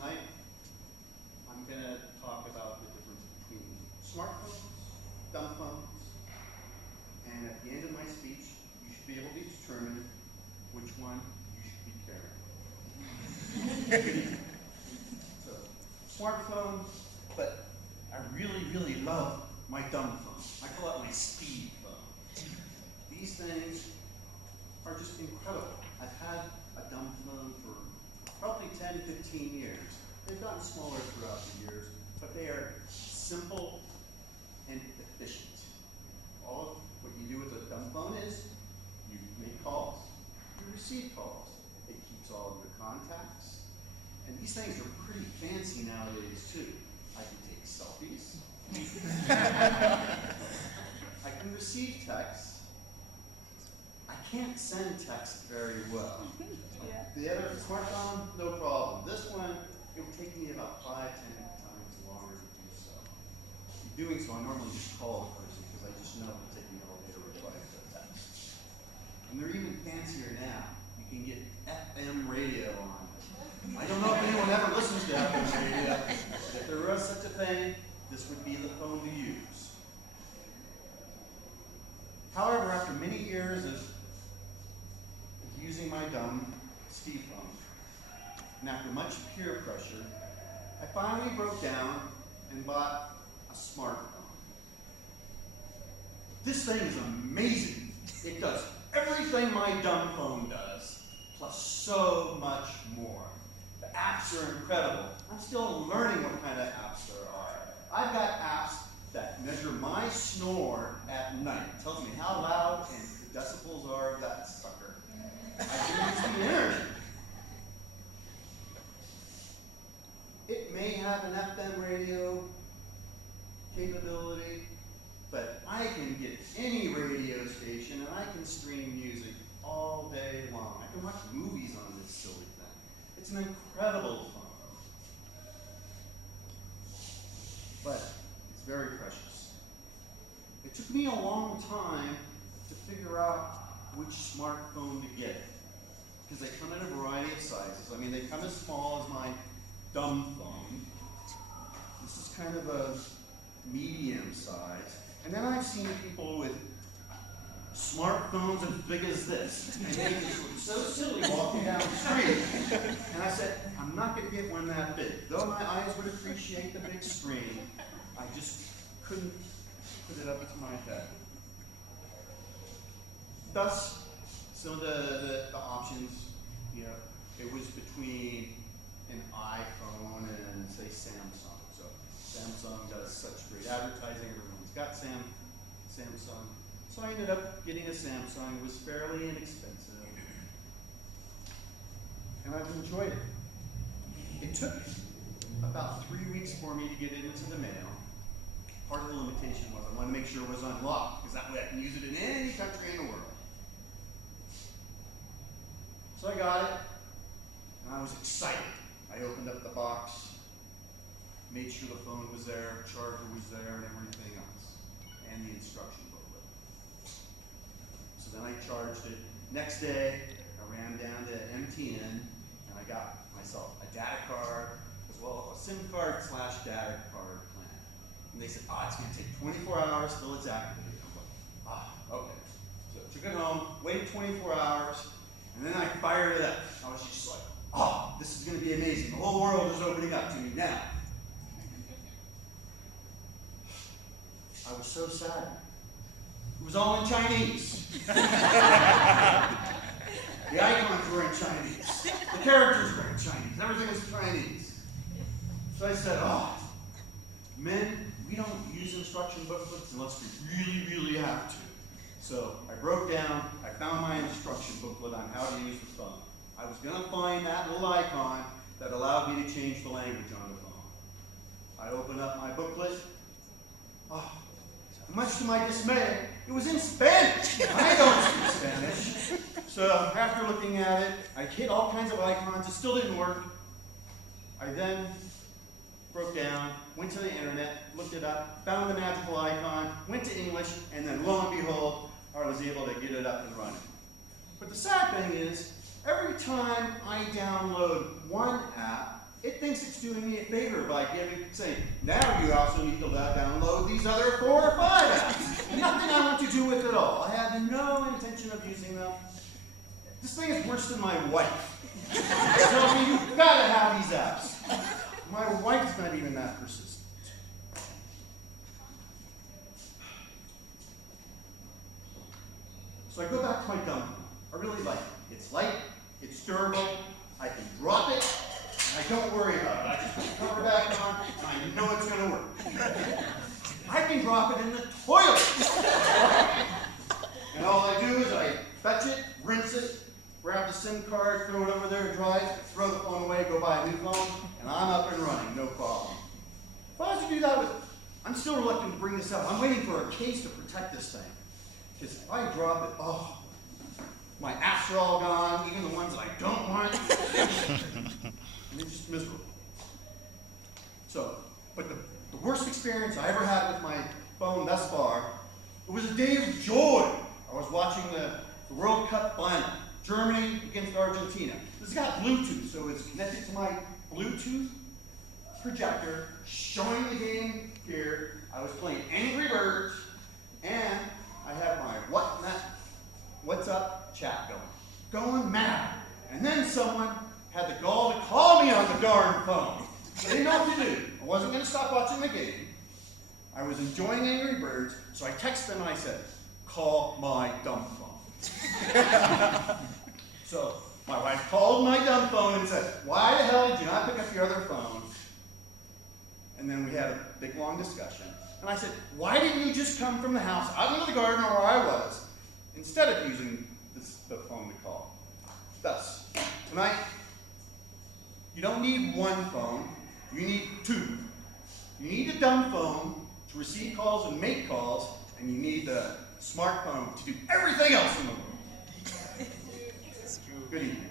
tonight I'm going to talk about the difference between smartphones, dumb phones, and at the end of my speech, you should be able to determine which one you should be carrying. So, smartphone, but I really, really love my dumb phone. I call it my speed phone. These things are just incredible. I've had a dumb phone for probably 10, 15 years. They've gotten smaller throughout the years, but they are simple and efficient. All of what you do with a dumb phone is you make calls, you receive calls. It keeps all of your contacts. And these things are pretty fancy nowadays too. I can take selfies. I can receive texts. I can't send text very well. Yeah. The other smartphone, no problem. This one, it would take me about 5, 10 times longer to do so. In doing so, I normally just call a person because I just know it'll take me all day to reply to the text. And they're even fancier now. You can get FM radio on it. I don't know if anyone ever listens to FM radio. If there was such a thing, this would be the phone to use. However, after many years of using my dumb speed phone, and after much peer pressure, I finally broke down and bought a smartphone. This thing is amazing. It does everything my dumb phone does, plus so much more. The apps are incredible. I'm still learning what kind of apps there are. I've got apps that measure my snore at night. It tells me how loud and the decibels are of that sucker. I can use the internet. It may have an FM radio capability, but I can get any radio station and I can stream music all day long. I can watch movies on this silly thing. It's an incredible phone. But it's very precious. It took me a long time to figure out which smartphone to get, because they come in a variety of sizes. I mean, they come as small as my dumb phone. This is kind of a medium size. And then I've seen people with smartphones as big as this. And they look so silly walking down the street. And I said, I'm not going to get one that big. Though my eyes would appreciate the big screen, I just couldn't put it up to my head. Thus, some of the options, you know, it was between an iPhone and, say, Samsung. So Samsung does such great advertising. Everyone's got Samsung. So I ended up getting a Samsung. It was fairly inexpensive. And I've enjoyed it. It took about 3 weeks for me to get it into the mail. Part of the limitation was I wanted to make sure it was unlocked, because that way I can use it in any country in the world. So I got it, and I was excited. I opened up the box, made sure the phone was there, charger was there, and everything else, and the instruction booklet. So then I charged it. Next day, I ran down to MTN, and I got myself a data card, as well as a SIM card / data card plan. And they said, it's going to take 24 hours till it's activated. I'm like, okay. So I took it home, waited 24 hours, and then I fired it up. I was just like, this is going to be amazing. The whole world is opening up to me now. I was so sad. It was all in Chinese. The icons were in Chinese. The characters were in Chinese. Everything was Chinese. So I said, men, we don't use instruction booklets unless we really, really have to. So I broke down, I found my instruction booklet on how to use the phone. I was going to find that little icon that allowed me to change the language on the phone. I opened up my booklet. Much to my dismay, it was in Spanish. I don't speak Spanish. So after looking at it, I hit all kinds of icons. It still didn't work. I then broke down, went to the internet, looked it up, found the magical icon, went to English, and then lo and behold, I was able to get it up and running. But the sad thing is, every time I download one app, it thinks it's doing me a favor by saying, now you also need to download these other 4 or 5 apps. Nothing I want to do with it all. I have no intention of using them. This thing is worse than my wife. She tells me, you've got to have these apps. My wife's not even that persistent. So I go back to my dumb phone. I really like it. It's light, it's durable, I can drop it, and I don't worry about it. I just put the cover back on, and I know it's going to work. I can drop it in the toilet. And all I do is I fetch it, rinse it, grab the SIM card, throw it over there, dry it, throw the phone away, go buy a new phone, and I'm up and running, no problem. If I was to do that with, I'm still reluctant to bring this up. I'm waiting for a case to protect this thing. Because if I drop it, oh, my apps are all gone, even the ones I don't want. And it's just miserable. So, but the worst experience I ever had with my phone thus far, it was a day of joy. I was watching the World Cup final, Germany against Argentina. This has got Bluetooth, so it's connected to my Bluetooth projector, showing the game here. I was playing Angry Birds, and I had my what's up chat going mad. And then someone had the gall to call me on the darn phone. I didn't know what to do. I wasn't going to stop watching the game. I was enjoying Angry Birds, so I texted them and I said, call my dumb phone. So my wife called my dumb phone and said, why the hell did you not pick up your other phone? And then we had a big, long discussion. And I said, why didn't you just come from the house out into the garden where I was, instead of using the phone to call? Thus, tonight, you don't need one phone, you need 2. You need a dumb phone to receive calls and make calls, and you need the smartphone to do everything else in the world. Good evening.